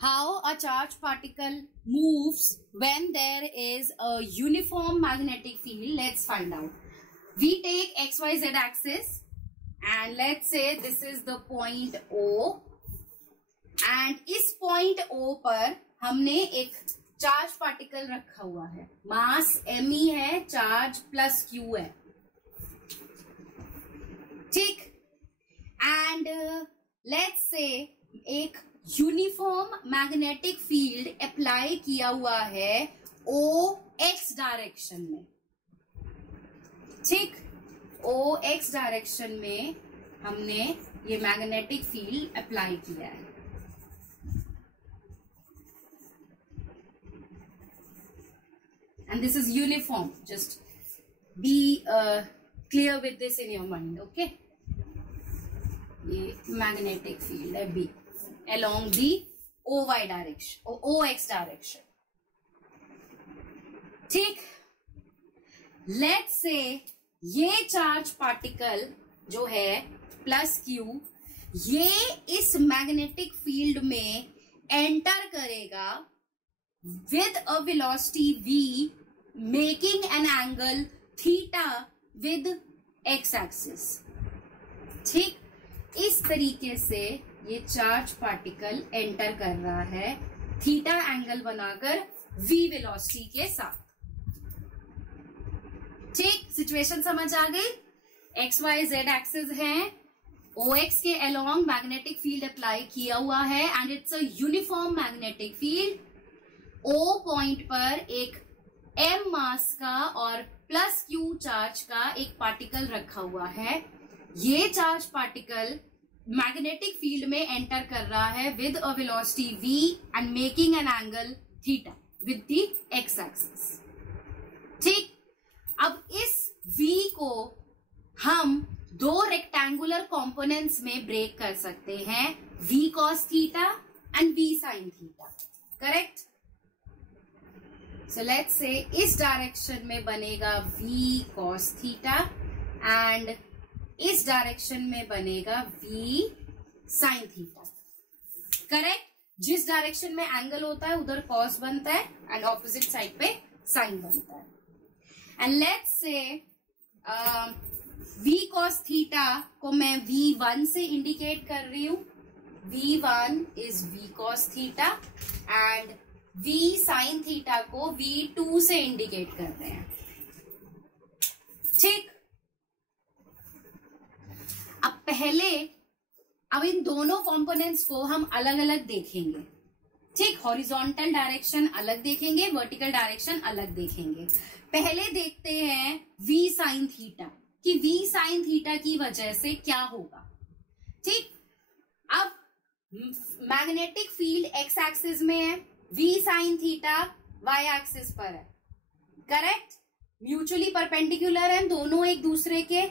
how a charged particle moves when there is a uniform magnetic field. Let's find out. We take XYZ axis and let's say this is the point O and इस point O पर हमने एक charge particle रखा हुआ है, मास me है, charge plus Q है, ठीक। एंड लेट्स से एक यूनिफॉर्म मैग्नेटिक फील्ड अप्लाई किया हुआ है ओ एक्स डायरेक्शन में, ठीक। ओ एक्स डायरेक्शन में हमने ये मैग्नेटिक फील्ड अप्लाई किया है। And this is uniform. Just be clear with this in your mind, okay? ये magnetic field है B along the OY direction or OX direction, ठीक। Let's say ये चार्ज पार्टिकल जो है प्लस Q, ये इस मैग्नेटिक फील्ड में enter करेगा with a velocity v, making an angle theta with x axis, ठीक। इस तरीके से ये चार्ज पार्टिकल एंटर कर रहा है थीटा एंगल बनाकर v वेलोसिटी के साथ, ठीक। सिचुएशन समझ आ गई। एक्स वाई जेड एक्सिस है, ओ एक्स के अलोंग मैग्नेटिक फील्ड अप्लाई किया हुआ है and it's a uniform magnetic field. O point पर एक m मास का और प्लस q चार्ज का एक पार्टिकल रखा हुआ है। ये चार्ज पार्टिकल मैग्नेटिक फील्ड में एंटर कर रहा है with a velocity v and making an angle theta with the x axis, ठीक। अब इस v को हम दो रेक्टेंगुलर कंपोनेंट्स में ब्रेक कर सकते हैं, v cos theta and v sin theta, correct. So let's say इस डायरेक्शन में बनेगा v cos थीटा एंड इस डायरेक्शन में बनेगा v sin थीटा, करेक्ट। जिस डायरेक्शन में एंगल होता है उधर cos बनता है एंड ऑपोजिट साइड पे sin बनता है। And let's say v cos theta को मैं v1 से इंडिकेट कर रही हूं, v1 is v cos theta and v sin theta को v2 से इंडिकेट कर रहे हैं, ठीक। अब इन दोनों कंपोनेंट्स को हम अलग अलग देखेंगे, ठीक। हॉरिजॉन्टल डायरेक्शन अलग देखेंगे, वर्टिकल डायरेक्शन अलग देखेंगे। पहले देखते हैं v sin थीटा कि v sin थीटा की वजह से क्या होगा, ठीक। अब मैग्नेटिक फील्ड x एक्सिस में है, v sin theta y axis पर है, करेक्ट। म्यूचुअली परपेंडिकुलर है दोनों एक दूसरे के,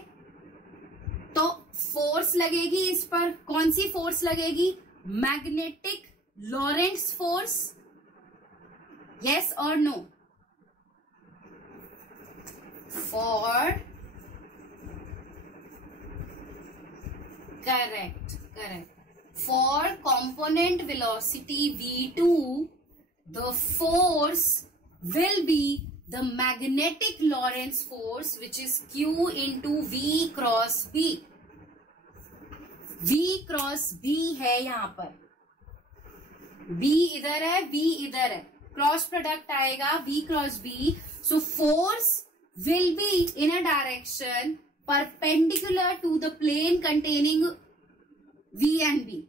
तो फोर्स लगेगी इस पर। कौन सी फोर्स लगेगी? मैग्नेटिक लॉरेंट्ज फोर्स, यस और no? For correct for component velocity v2, the force will be the magnetic Lorentz force which is q into v cross b। v cross b है यहां पर, b इधर है, v इधर है, cross product आएगा v cross b। so force will be in a direction perpendicular to the plane containing v and b,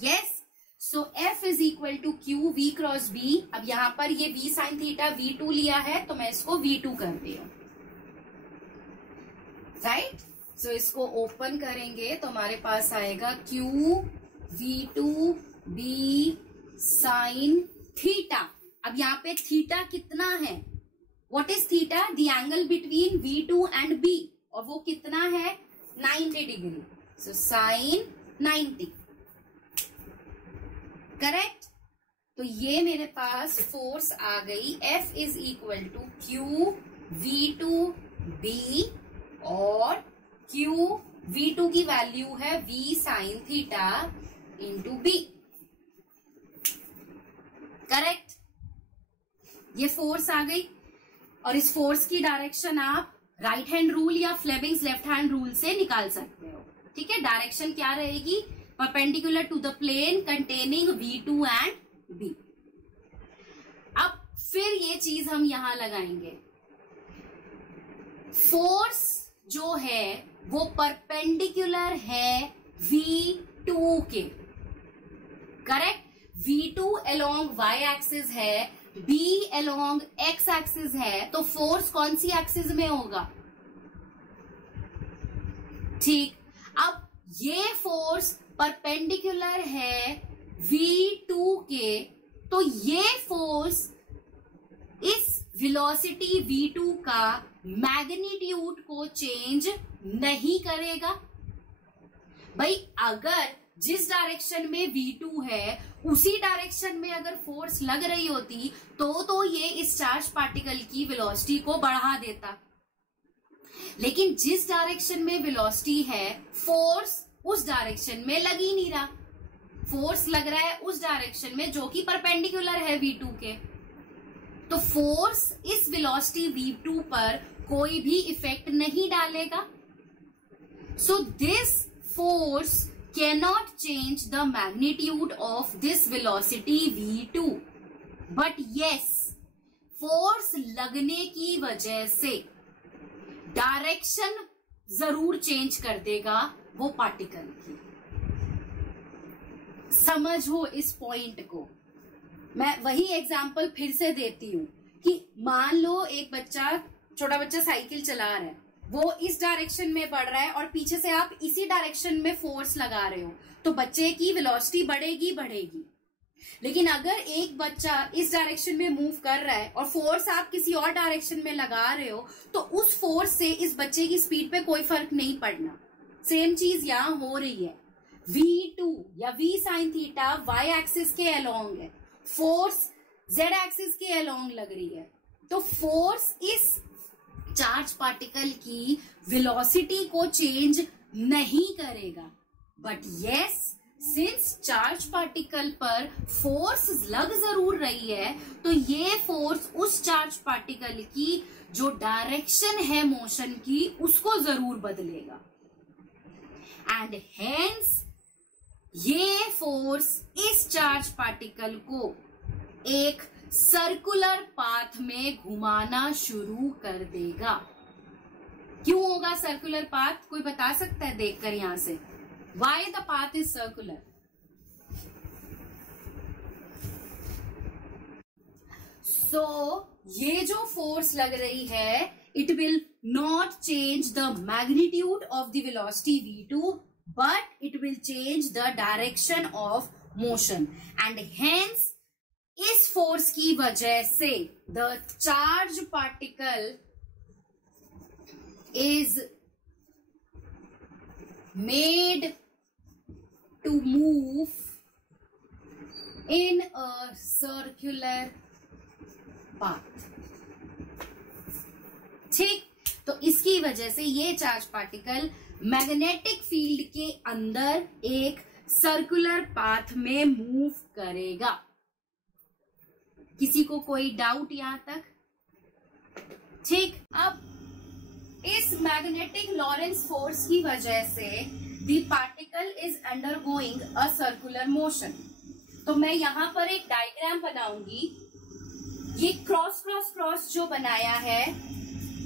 yes। so f is equal to q v cross b। अब यहां पर ये v sin theta v2 लिया है तो मैं इसको v2 कर रही हूं, राइट। सो इसको ओपन करेंगे तो हमारे पास आएगा q v2 b sin theta. अब यहाँ पे थीटा कितना है? What is theta? The angle between v2 and b, और वो कितना है? 90 डिग्री। So sine 90, correct. तो ये मेरे पास फोर्स आ गई, F is equal to Q V2 B, और Q V2 की वैल्यू है V sin theta into B, correct, ये फोर्स आ गई और इस फोर्स की डायरेक्शन आप राइट हैंड रूल या फ्लेमिंग्स लेफ्ट हैंड रूल से निकाल सकते हो। ठीक है, डायरेक्शन क्या रहेगी? Perpendicular to the plane containing V2 and B। अब फिर ये चीज हम यहां लगाएंगे, फोर्स जो है वो परपेंडिकुलर है V2 के, correct. V2 along y axis है, B अलोंग x एक्सिस है, तो फोर्स कौन सी एक्सिस में होगा? ठीक, अब ये फोर्स परपेंडिकुलर है V2 के, तो ये फोर्स इस वेलोसिटी V2 का मैग्नीट्यूड को चेंज नहीं करेगा। भाई अगर जिस डायरेक्शन में V2 है उसी डायरेक्शन में अगर फोर्स लग रही होती तो ये इस चार्ज पार्टिकल की वेलोसिटी को बढ़ा देता, लेकिन जिस डायरेक्शन में वेलोसिटी है फोर्स उस डायरेक्शन में लग ही नहीं रहा, फोर्स लग रहा है उस डायरेक्शन में जो कि परपेंडिकुलर है V2 के, तो फोर्स इस वेलोसिटी V2 पर कोई भी इफेक्ट नहीं डालेगा। So this force cannot change the magnitude of this velocity V2, but yes, force लगने की वजह से डायरेक्शन जरूर चेंज कर देगा वो पार्टिकल की। समझो इस पॉइंट को। मैं वही एग्जांपल फिर से देती हूं कि मान लो एक बच्चा, छोटा बच्चा साइकिल चला रहा है, वो इस डायरेक्शन में बढ़ रहा है और पीछे से आप इसी डायरेक्शन में फोर्स लगा रहे हो, तो बच्चे की वेलोसिटी बढ़ेगी बढ़ेगी। लेकिन अगर एक बच्चा इस डायरेक्शन में मूव कर रहा है और फोर्स आप किसी और डायरेक्शन में लगा रहे हो, तो उस फोर्स से इस बच्चे की स्पीड पे कोई फर्क नहीं पड़ना। सेम चीज यहां हो रही है। V2 या V sin theta y axis के अलोंग है, फोर्स z एक्सिस के अलोंग लग रही है, तो फोर्स इस चार्ज पार्टिकल की वेलोसिटी को चेंज नहीं करेगा। But yes, since charge particle पर फोर्स लग जरूर रही है, तो ये फोर्स उस चार्ज पार्टिकल की जो डायरेक्शन है मोशन की उसको जरूर बदलेगा, एंड हेंस ये फोर्स इस चार्ज पार्टिकल को एक सर्कुलर पाथ में घुमाना शुरू कर देगा। क्यों होगा सर्कुलर पाथ? कोई बता सकता है देखकर यहां से? Why the path is circular? So ये जो फोर्स लग रही है, it will not change the magnitude of the velocity V2, but it will change the direction of motion, and hence इस फोर्स की वजह से the charge particle is made to move in a circular path. ठीक, तो इसकी वजह से ये चार्ज पार्टिकल मैग्नेटिक फील्ड के अंदर एक सर्कुलर पाथ में मूव करेगा। किसी को कोई डाउट यहां तक? ठीक, अब इस मैग्नेटिक लॉरेंस फोर्स की वजह से the particle is undergoing a circular motion. तो मैं यहां पर एक डायग्राम बनाऊंगी। ये क्रॉस क्रॉस क्रॉस जो बनाया है,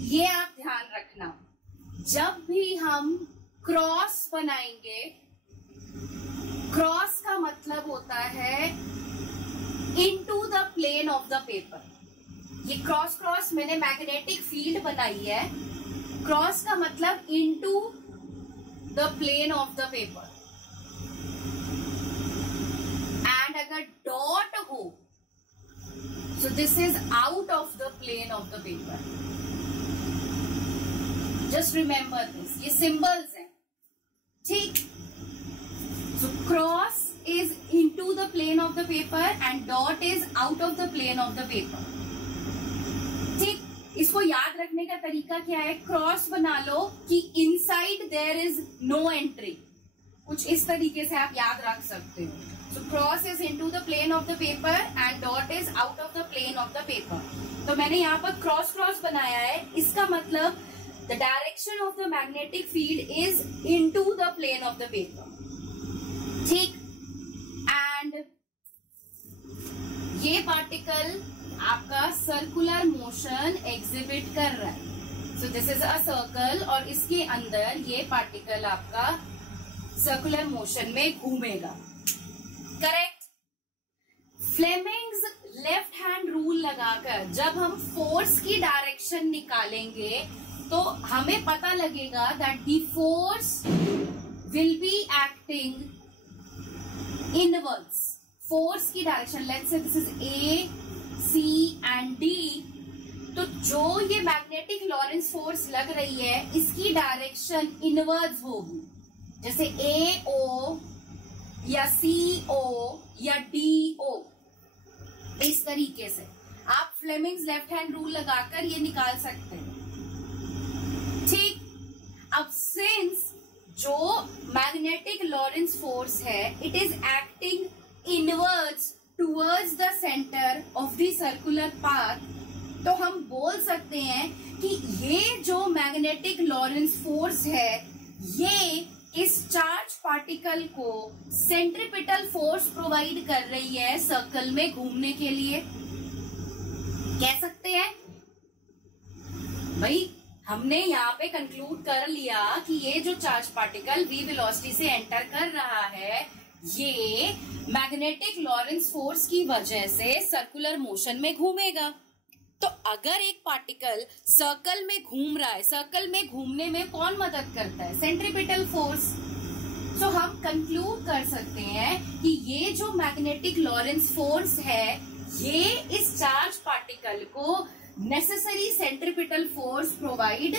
ये आप ध्यान रखना, जब भी हम क्रॉस बनाएंगे, क्रॉस का मतलब होता है into the plane of the paper. ये क्रॉस क्रॉस मैंने मैग्नेटिक फील्ड बनाई है, क्रॉस का मतलब into the plane of the paper. And अगर डॉट हो, so this is out of the plane of the paper. Just remember this, ये symbols हैं। ठीक, so cross is into the plane of the paper and dot is out of the plane of the paper। ठीक, इसको याद रखने का तरीका क्या है? क्रॉस बना लो कि inside there is no entry, कुछ इस तरीके से आप याद रख सकते हो. So cross is into the plane of the paper and dot is out of the plane of the paper. तो मैंने यहाँ पर क्रॉस क्रॉस बनाया है. इसका मतलब the direction of the magnetic field is into the plane of the paper. ठीक. And ये पार्टिकल आपका सर्कुलर मोशन एग्जिबिट कर रहा है. So this is a circle और इसके अंदर ये पार्टिकल आपका सर्कुलर मोशन में घूमेगा. Correct. Fleming's left hand rule लगाकर जब हम फोर्स की डायरेक्शन निकालेंगे तो हमें पता लगेगा that the force will be acting inwards. Force की direction, let's say this is a, c and d. तो जो ये मैग्नेटिक लॉरेंस फोर्स लग रही है इसकी डायरेक्शन इनवर्ड्स होगी. जैसे ए ओ या सी ओ या डी ओ, इस तरीके से आप फ्लेमिंग्स लेफ्ट हैंड रूल लगाकर ये निकाल सकते हैं. ठीक. अब सिंस जो मैग्नेटिक लॉरेंस फोर्स है it is acting inwards towards the centre of the circular path, तो हम बोल सकते हैं कि ये जो मैग्नेटिक लॉरेंस फोर्स है ये इस चार्ज पार्टिकल को सेंट्रीपिटल फोर्स प्रोवाइड कर रही है सर्कल में घूमने के लिए. कह सकते हैं भाई, हमने यहाँ पे कंक्लूड कर लिया कि ये जो चार्ज पार्टिकल v वेलोसिटी से एंटर कर रहा है ये मैग्नेटिक लॉरेंस फोर्स की वजह से सर्कुलर मोशन में घूमेगा. तो अगर एक पार्टिकल सर्कल में घूम रहा है, सर्कल में घूमने में कौन मदद करता है? Centripetal force. सो हम कंक्लूड कर सकते हैं कि ये जो मैग्नेटिक लॉरेंस फोर्स है ये इस चार्ज पार्टिकल को नेसेसरी सेंट्रीपिटल फोर्स प्रोवाइड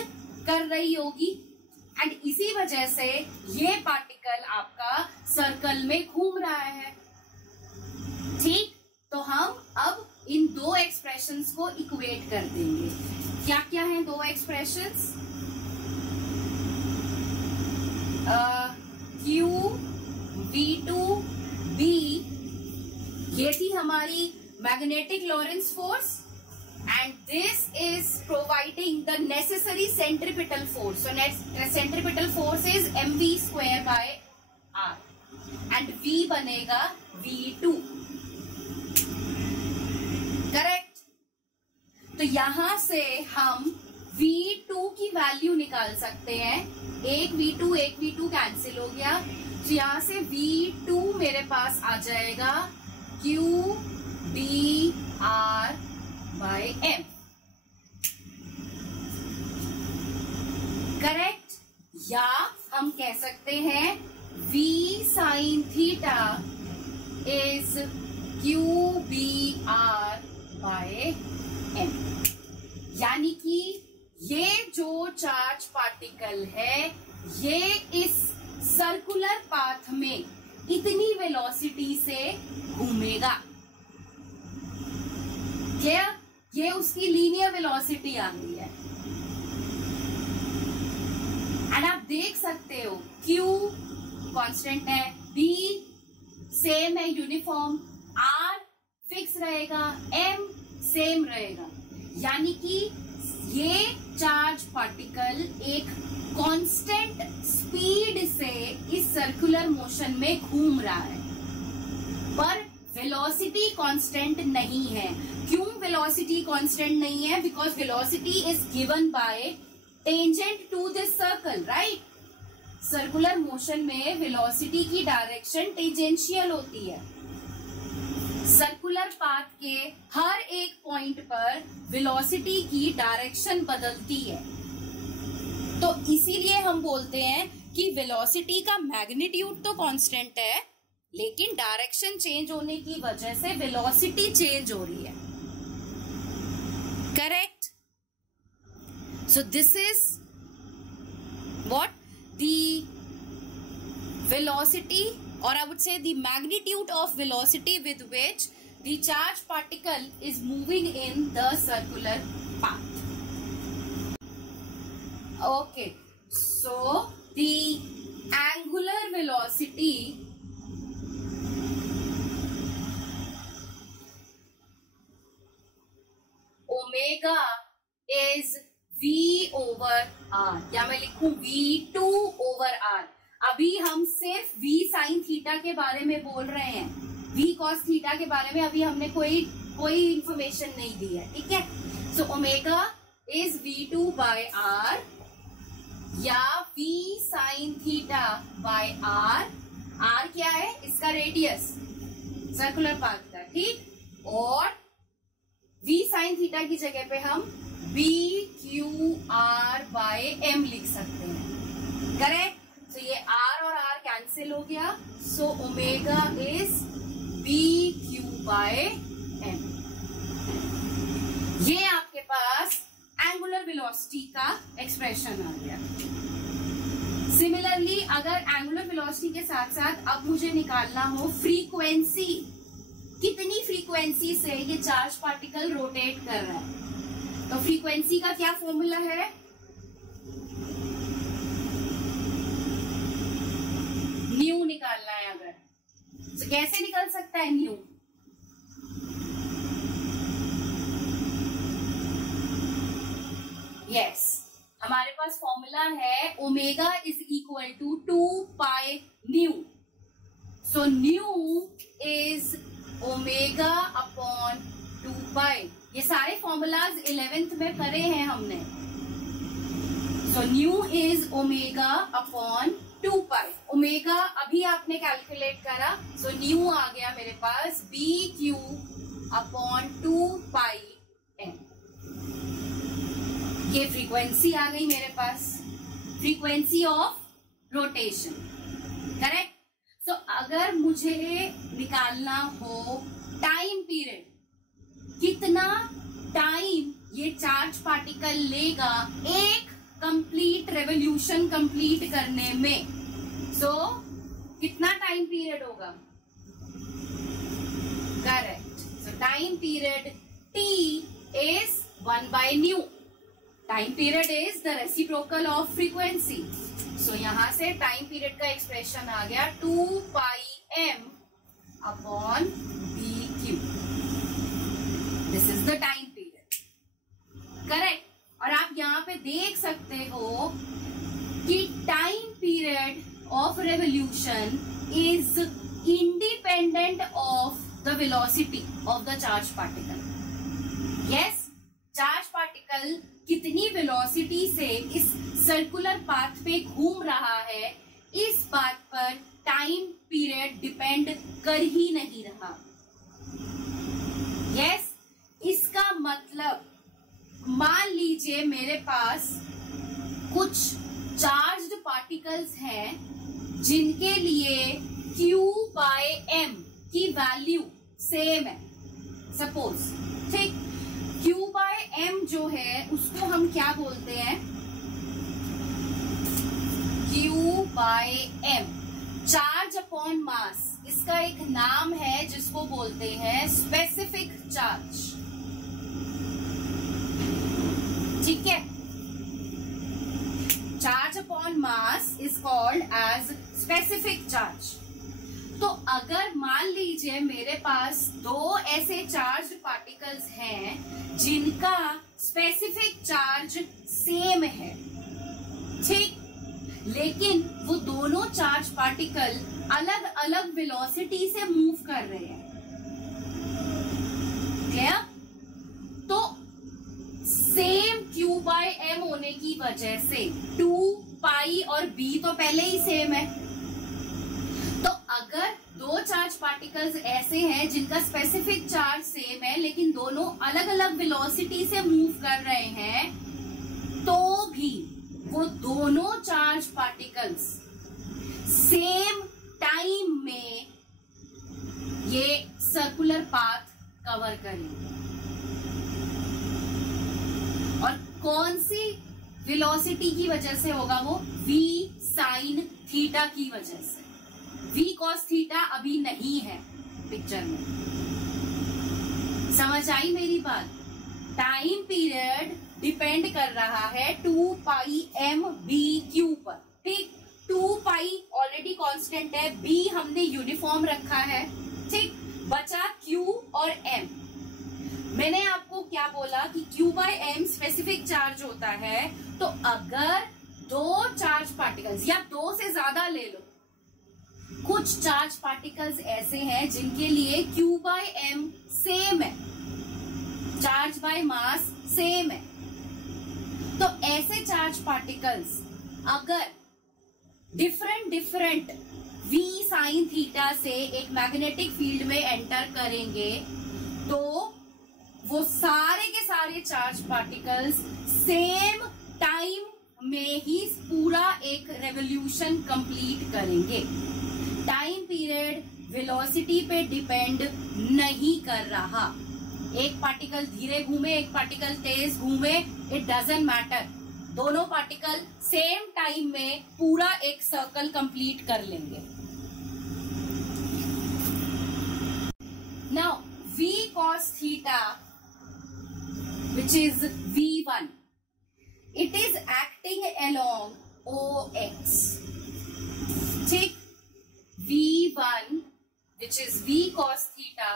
कर रही होगी एंड इसी वजह से ये पार्टिकल आपका सर्कल में घूम रहा है. ठीक. तो हम अब इन दो एक्सप्रेशंस को इक्वेट कर देंगे. क्या क्या हैं दो एक्सप्रेशंस? Q V2B, ये थी हमारी magnetic Lorentz force and this is providing the necessary centripetal force. So centripetal force is mv² by r and V बनेगा V2. करेक्ट. तो यहां से हम V2 की वैल्यू निकाल सकते हैं. एक V2 कैंसिल हो गया. तो यहां से V2 मेरे पास आ जाएगा Q B R by M. Correct. या हम कह सकते हैं V sin theta is Q B R by M. यानी कि ये जो चार्ज पार्टिकल है ये इस सर्कुलर पाथ में इतनी वेलोसिटी से घूमेगा. क्या ये उसकी लीनियर वेलोसिटी आ गई है एंड आप देख सकते हो Q कांस्टेंट है, B सेम है यूनिफॉर्म, R फिक्स रहेगा, M सेम रहेगा. यानी कि ये चार्ज पार्टिकल एक कांस्टेंट स्पीड से इस सर्कुलर मोशन में घूम रहा है पर वेलोसिटी कांस्टेंट नहीं है. क्यों वेलोसिटी कांस्टेंट नहीं है? Because velocity is given by tangent to this circle, right. Circular motion में वेलोसिटी की डायरेक्शन टेंजेंशियल होती है. सर्कुलर पाथ के हर एक पॉइंट पर वेलोसिटी की डायरेक्शन बदलती है. तो इसीलिए हम बोलते हैं कि वेलोसिटी का मैग्नीट्यूड तो कांस्टेंट है लेकिन डायरेक्शन चेंज होने की वजह से वेलोसिटी चेंज हो रही है. Correct. So this is what the velocity, or I would say the magnitude of velocity with which the charge particle is moving in the circular path. Okay, so the angular velocity velocity omega is v over r, या मैं लिखूं v2 over r। अभी हम सिर्फ v sine theta के बारे में बोल रहे हैं, v कॉस थीटा के बारे में अभी हमने कोई इंफॉर्मेशन नहीं दी है, ठीक है। So omega is v2 by r या v sine theta by r। r क्या है? इसका रेडियस, सर्कुलर पाथ का, ठीक। और v साइन थीटा की जगह पे हम b q r by m लिख सकते हैं, करेक्ट। तो ये r और r कैंसिल हो गया, so omega is b q by m। ये आपके पास एंगुलर वेलोसिटी का एक्सप्रेशन आ गया। सिमिलरली अगर एंगुलर वेलोसिटी के साथ साथ अब मुझे निकालना हो फ्रीक्वेंसी, कितनी फ्रीक्वेंसी से ये चार्ज पार्टिकल रोटेट कर रहा है, तो फ्रीक्वेंसी का क्या फॉर्मूला है? न्यू निकालना है अगर, तो कैसे निकल सकता है न्यू? यस, हमारे पास फॉर्मूला है omega is equal to 2 pi nu. So nu is omega upon 2 pi. ये सारे फॉर्मूलाज 11th में करे हैं हमने। So nu is omega upon 2 pi. Omega अभी आपने कैलकुलेट करा, सो न्यू आ गया मेरे पास B Q upon 2 pi M. ये फ्रीक्वेंसी आ गई मेरे पास, frequency of rotation, correct. So अगर मुझे निकालना हो टाइम पीरियड, कितना टाइम ये चार्ज पार्टिकल लेगा एक कंप्लीट रेवोल्यूशन कंप्लीट करने में, सो कितना टाइम पीरियड होगा? Correct. So time period t is 1 by nu। Time period is the reciprocal of frequency. So यहां से टाइम पीरियड का एक्सप्रेशन आ गया 2 pi m upon b q. This is the time period, correct. और आप यहाँ पे देख सकते हो कि time period of revolution is independent of the velocity of the charge particle. Yes, charge particle कितनी वेलोसिटी से इस सर्कुलर पाथ पे घूम रहा है, इस बात पर टाइम पीरियड डिपेंड कर ही नहीं रहा। यस, इसका मतलब मान लीजिए मेरे पास कुछ चार्ज्ड पार्टिकल्स हैं जिनके लिए Q बाय M की वैल्यू सेम है, सपोज, ठीक। Q बाय M जो है उसको हम क्या बोलते हैं? Q by M, charge upon mass, इसका एक नाम है जिसको बोलते हैं स्पेसिफिक चार्ज, ठीक है। Charge upon mass is called as specific charge. तो अगर मान लीजिए मेरे पास दो ऐसे चार्ज पार्टिकल्स हैं जिनका स्पेसिफिक चार्ज सेम है, ठीक, लेकिन वो दोनों चार्ज पार्टिकल अलग अलग वेलोसिटी से मूव कर रहे हैं, क्लियर? तो सेम Q बाय M होने की वजह से 2 पाई और B तो पहले ही सेम है। तो अगर दो चार्ज पार्टिकल्स ऐसे हैं जिनका स्पेसिफिक चार्ज सेम है लेकिन दोनों अलग अलग वेलोसिटी से मूव कर रहे हैं, तो भी वो दोनों चार्ज पार्टिकल्स सेम टाइम में ये सर्कुलर पाथ कवर करेंगे। और कौन सी वेलोसिटी की वजह से होगा वो? v साइन थीटा की वजह से। v कॉस थीटा अभी नहीं है पिक्चर में, समझ आई मेरी बात? टाइम पीरियड डिपेंड कर रहा है 2 पाई m b q पर, ठीक। 2 पाई ऑलरेडी कांस्टेंट है, बी हमने यूनिफॉर्म रखा है, ठीक। बचा क्यू और एम। मैंने आपको क्या बोला कि Q by M specific charge होता है, तो अगर दो चार्ज पार्टिकल्स या दो से ज्यादा ले लो, कुछ चार्ज पार्टिकल्स ऐसे हैं जिनके लिए क्यू बाय एम सेम है, चार्ज बाय मास सेम है, तो ऐसे चार्ज पार्टिकल्स अगर डिफरेंट v साइन थीटा से एक मैग्नेटिक फील्ड में एंटर करेंगे, तो वो सारे के सारे चार्ज पार्टिकल्स सेम टाइम में ही पूरा एक रेवोल्यूशन कंप्लीट करेंगे। टाइम पीरियड वेलोसिटी पे डिपेंड नहीं कर रहा। एक पार्टिकल धीरे घूमे, एक पार्टिकल तेज घूमे, इट डजंट मैटर, दोनों पार्टिकल सेम टाइम में पूरा एक सर्कल कंप्लीट कर लेंगे। Now v cos theta, which is v1, it is acting along OX, ठीक। v1 which is v cos theta,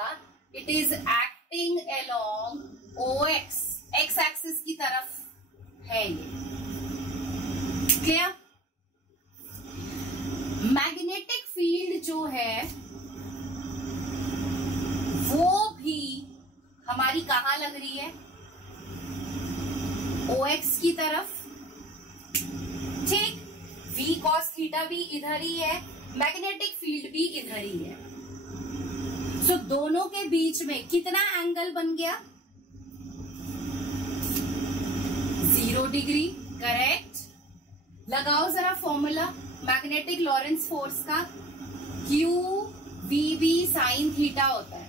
it is acting along OX, x axis की तरफ है ये, क्लियर। मैग्नेटिक फील्ड जो है वो भी हमारी कहां लग रही है, OX की तरफ, ठीक। v cos थीटा भी इधर ही है, मैग्नेटिक फील्ड भी इधर ही है, सो दोनों के बीच में कितना एंगल बन गया, 0 डिग्री, करेक्ट। लगाओ जरा फॉर्मूला मैग्नेटिक लॉरेंस फोर्स का, Q V B sine theta होता है,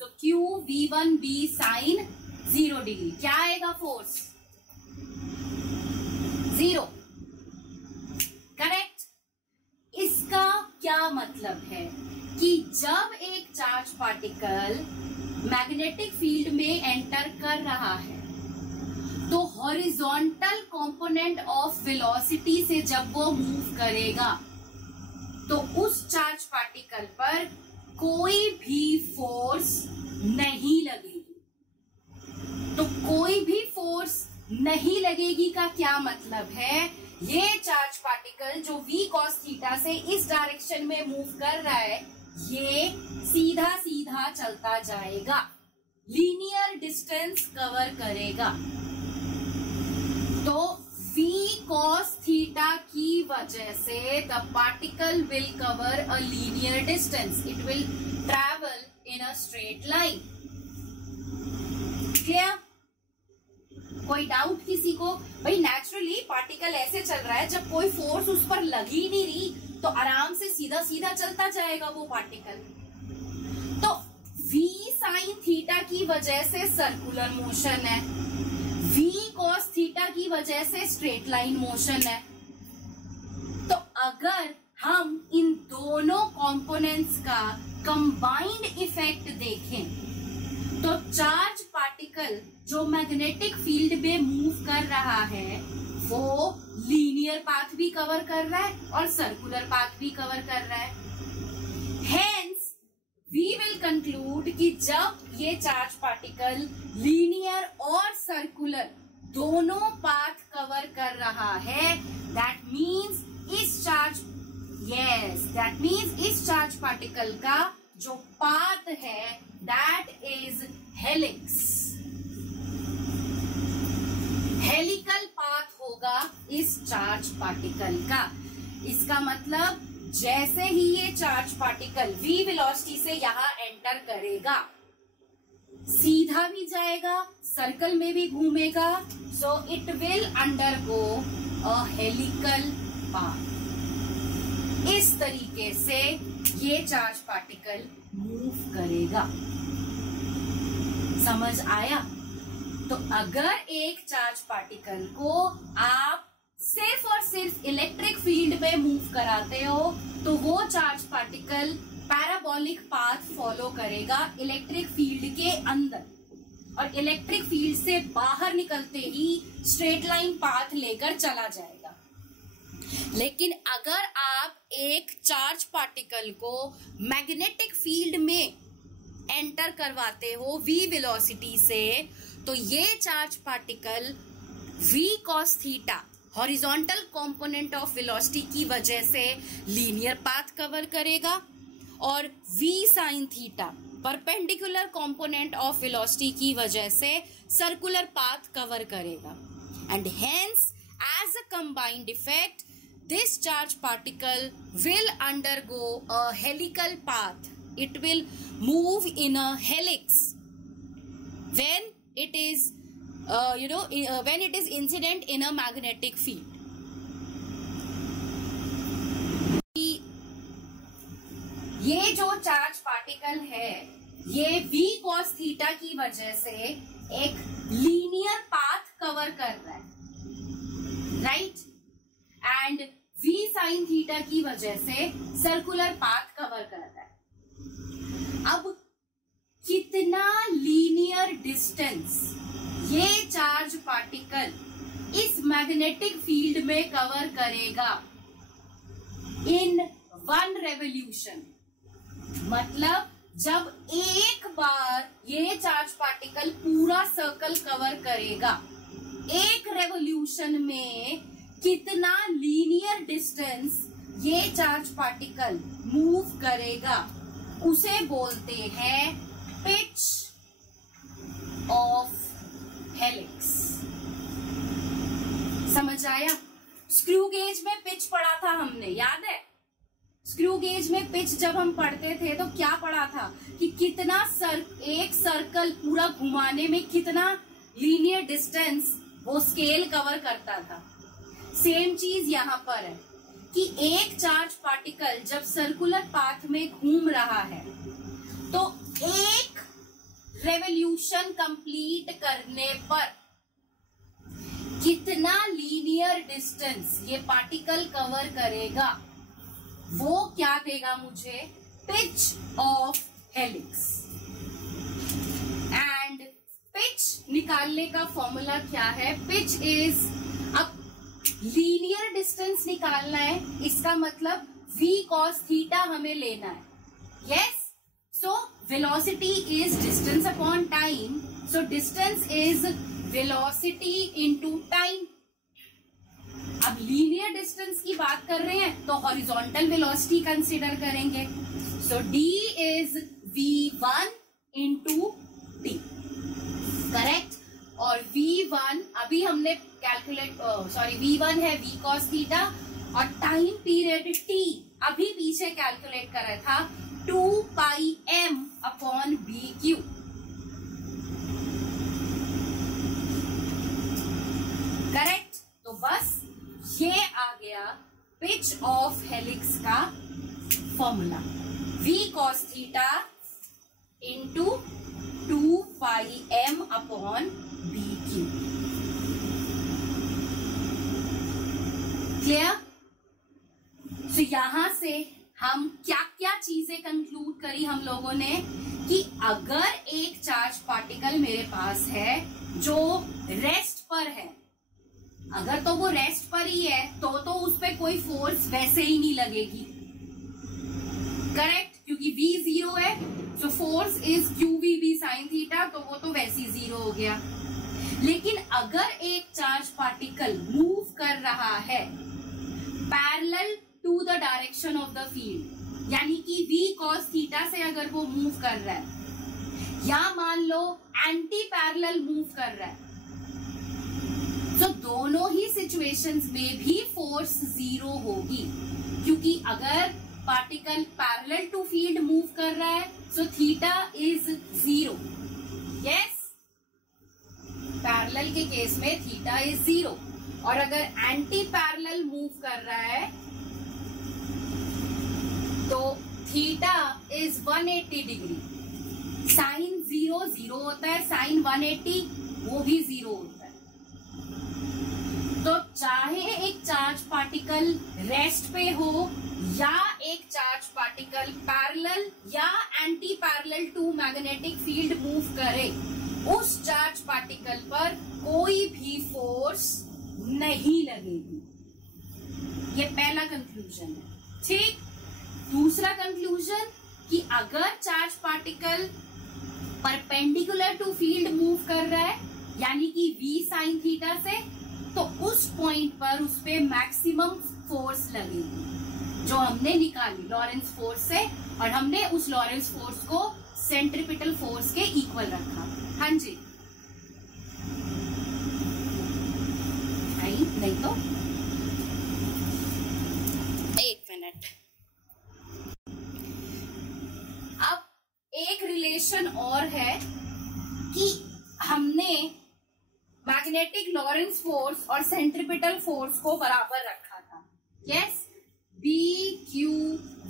तो Q V one B sine 0 degree, क्या आएगा फोर्स, 0, करेक्ट। इसका क्या मतलब है कि जब एक चार्ज पार्टिकल मैग्नेटिक फील्ड में एंटर कर रहा है, तो हॉरिजॉन्टल कंपोनेंट ऑफ वेलोसिटी से जब वो मूव करेगा, तो उस चार्ज पार्टिकल पर कोई भी फोर्स नहीं लगेगी। तो कोई भी फोर्स नहीं लगेगी का क्या मतलब है, ये चार्ज पार्टिकल जो v cos थीटा से इस डायरेक्शन में मूव कर रहा है, ये सीधा सीधा चलता जाएगा, लीनियर डिस्टेंस कवर करेगा। तो v cos थीटा की वजह से the particle will cover a linear distance, it will travel in a straight line, clear. कोई डाउट किसी को? भाई नेचुरली पार्टिकल ऐसे चल रहा है, जब कोई फोर्स उस पर लग ही नहीं रही तो आराम से सीधा सीधा चलता जाएगा वो पार्टिकल। तो v साइन थीटा की वजह से सर्कुलर मोशन है, v cos थीटा की वजह से स्ट्रेट लाइन मोशन है। तो अगर हम इन दोनों कंपोनेंट्स का कंबाइंड इफेक्ट देखें, तो चार्ज पार्टिकल जो मैग्नेटिक फील्ड में मूव कर रहा है, वो लीनियर पाथ भी कवर कर रहा है और सर्कुलर पाथ भी कवर कर रहा है। हेंस वी विल कंक्लूड कि जब ये चार्ज पार्टिकल लीनियर और सर्कुलर दोनों पाथ कवर कर रहा है, दैट मीन्स इस चार्ज पार्टिकल का जो पाथ है that is helix, helical path होगा इस चार्ज पार्टिकल का। इसका मतलब जैसे ही ये चार्ज पार्टिकल v वेलोसिटी से यहां एंटर करेगा, सीधा भी जाएगा, सर्कल में भी घूमेगा, so it will undergo a helical path. इस तरीके से ये चार्ज पार्टिकल मूव करेगा। समझ आया? तो अगर एक चार्ज पार्टिकल को आप सिर्फ और सिर्फ इलेक्ट्रिक फील्ड में मूव कराते हो, तो वो charge particle parabolic path follow करेगा इलेक्ट्रिक फील्ड के अंदर, और इलेक्ट्रिक फील्ड से बाहर निकलते ही स्ट्रेट लाइन पाथ लेकर चला जाएगा। लेकिन अगर आप एक चार्ज पार्टिकल को मैग्नेटिक फील्ड में एंटर करवाते हो v वेलोसिटी से, तो ये charge particle v cos theta horizontal component of velocity की वजह से लीनियर पाथ कवर करेगा और v sin theta perpendicular component of velocity की वजह से सर्कुलर पाथ कवर करेगा। And hence as a combined effect this charge particle will undergo a helical path. It will move in a helix when it is when it is incident in a magnetic field. ये जो charge particle है ये v cos theta की वजह से एक linear path cover कर रहा है, right? And v sin theta की वजह से सर्कुलर पाथ कवर कर रहा है। अब कितना लीनियर डिस्टेंस ये चार्ज पार्टिकल इस मैग्नेटिक फील्ड में कवर करेगा इन 1 रेवोल्यूशन, मतलब जब एक बार ये चार्ज पार्टिकल पूरा सर्कल कवर करेगा, एक रेवोल्यूशन में कितना लीनियर डिस्टेंस ये चार्ज पार्टिकल मूव करेगा, उसे बोलते हैं पिच ऑफ हेलिक्स। समझ आया? स्क्रू गेज में पिच पढ़ा था हमने, याद है? स्क्रू गेज में पिच जब हम पढ़ते थे तो क्या पढ़ा था कि कितना एक सर्कल पूरा घुमाने में कितना लीनियर डिस्टेंस वो स्केल कवर करता था। सेम चीज यहाँ पर है कि एक चार्ज पार्टिकल जब सर्कुलर पाथ में घूम रहा है तो एक रेवोल्यूशन कंप्लीट करने पर कितना लीनियर डिस्टेंस ये पार्टिकल कवर करेगा, वो क्या देगा मुझे? Pitch of helix. And pitch निकालने का फॉर्मूला क्या है? पिच इज, अब लीनियर डिस्टेंस निकालना है, इसका मतलब v cos थीटा हमें लेना है। Yes, so velocity is distance upon time, so distance is velocity into time. अब लीनियर डिस्टेंस की बात कर रहे हैं तो हॉरिजॉन्टल वेलोसिटी कंसीडर करेंगे, सो d is v1 into t, correct? और v1 अभी हमने कैलकुलेट, v1 है v cos थीटा और टाइम पीरियड t अभी पीछे कैलकुलेट करा था 2 pi m upon bq। Correct? तो बस ये आ गया पिच ऑफ हेलिक्स का formula, v cos theta into 2 pi m upon bq। Clear? तो यहां से हम क्या क्या चीजें कंक्लूड करी हम लोगों ने कि अगर एक चार्ज पार्टिकल मेरे पास है जो रेस्ट पर है, अगर तो वो रेस्ट पर ही है तो उस पर कोई फोर्स वैसे ही नहीं लगेगी, करेक्ट? क्योंकि v 0 है, तो force is qvb sin theta, तो वो तो वैसे ही 0 हो गया। लेकिन अगर एक चार्ज पार्टिकल मूव कर रहा है parallel to the direction of the field, यानी कि v cos थीटा से अगर वो मूव कर रहा है या मान लो एंटी पैरेलल मूव कर रहा है, तो दोनों ही सिचुएशंस में भी फोर्स 0 होगी, क्योंकि अगर particle parallel to field move कर रहा है so theta is 0। Yes, parallel के केस में थीटा इज 0, और अगर एंटी पैरेलल मूव कर रहा है तो थीटा इज 180 डिग्री। साइन 0 0 होता है, साइन 180 वो भी 0 होता है। तो चाहे एक चार्ज पार्टिकल रेस्ट पे हो या एक चार्ज पार्टिकल पैरेलल या anti parallel to magnetic field move करे, उस चार्ज पार्टिकल पर कोई भी फोर्स नहीं लगेगी। ये पहला कंक्लूजन है, ठीक। दूसरा कंक्लूजन कि अगर charge particle perpendicular to field move कर रहा है, यानी कि v sin थीटा से, तो उस पॉइंट पर उस पे मैक्सिमम फोर्स लगेगी जो हमने निकाली लॉरेंस फोर्स से, और हमने उस लॉरेंस फोर्स को सेंट्रीपिटल फोर्स के इक्वल रखा। हाँ जी, नहीं तो एक मिनट। अब एक रिलेशन और है कि हमने मैग्नेटिक लॉरेंस फोर्स और सेंट्रीपिटल फोर्स को बराबर रखा था। Yes, B Q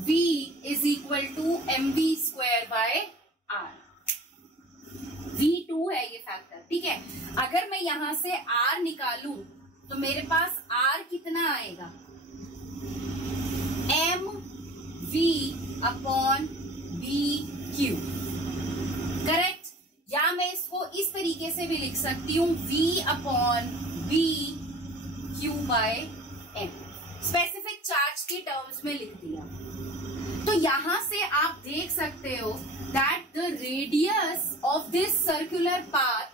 V is equal to mv square by r। v2 है ये फैक्टर, ठीक है। अगर मैं यहां से r निकालूं तो मेरे पास r कितना आएगा, mv अपॉन bq, करेक्ट। या मैं इसको इस तरीके से भी लिख सकती हूँ, v upon b q by m, specific charge की टर्म्स में लिख दिया। तो यहां से आप देख सकते हो that the radius of this circular path,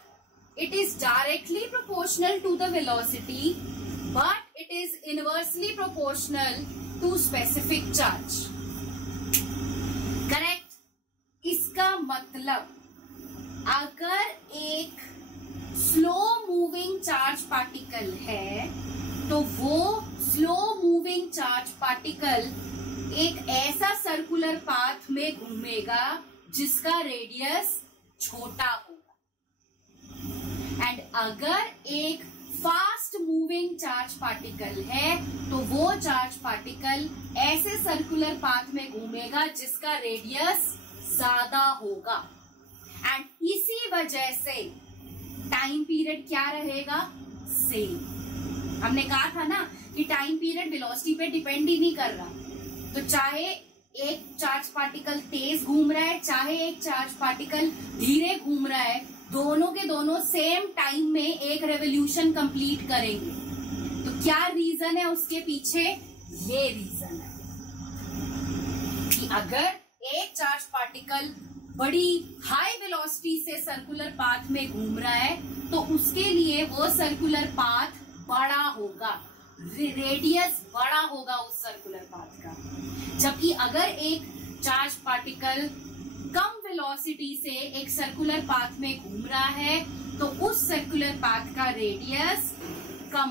it is directly proportional to the velocity, but it is inversely proportional to specific charge. Correct? इसका मतलब अगर एक स्लो मूविंग चार्ज पार्टिकल है तो वो स्लो मूविंग चार्ज पार्टिकल एक ऐसा circular path में घूमेगा जिसका रेडियस छोटा होगा, एंड अगर एक फास्ट मूविंग चार्ज पार्टिकल है तो वो चार्ज पार्टिकल ऐसे सर्कुलर पाथ में घूमेगा जिसका रेडियस ज्यादा होगा, एंड इसी वजह से टाइम पीरियड क्या रहेगा, सेम। हमने कहा था ना कि टाइम पीरियड वेलोसिटी पे डिपेंड ही नहीं कर रहा, तो चाहे एक चार्ज पार्टिकल तेज घूम रहा है चाहे एक चार्ज पार्टिकल धीरे घूम रहा है, दोनों के दोनों सेम टाइम में एक रेवोल्यूशन कंप्लीट करेंगे। तो क्या रीजन है उसके पीछे, ये रीजन है कि अगर एक चार्ज पार्टिकल बड़ी हाई वेलोसिटी से सर्कुलर पाथ में घूम रहा है तो उसके लिए वो सर्कुलर पाथ बड़ा होगा, रेडियस बड़ा होगा उस सर्कुलर पाथ का। जबकि अगर एक चार्ज पार्टिकल कम वेलोसिटी से एक सर्कुलर पाथ में घूम रहा है तो उस सर्कुलर पाथ का रेडियस कम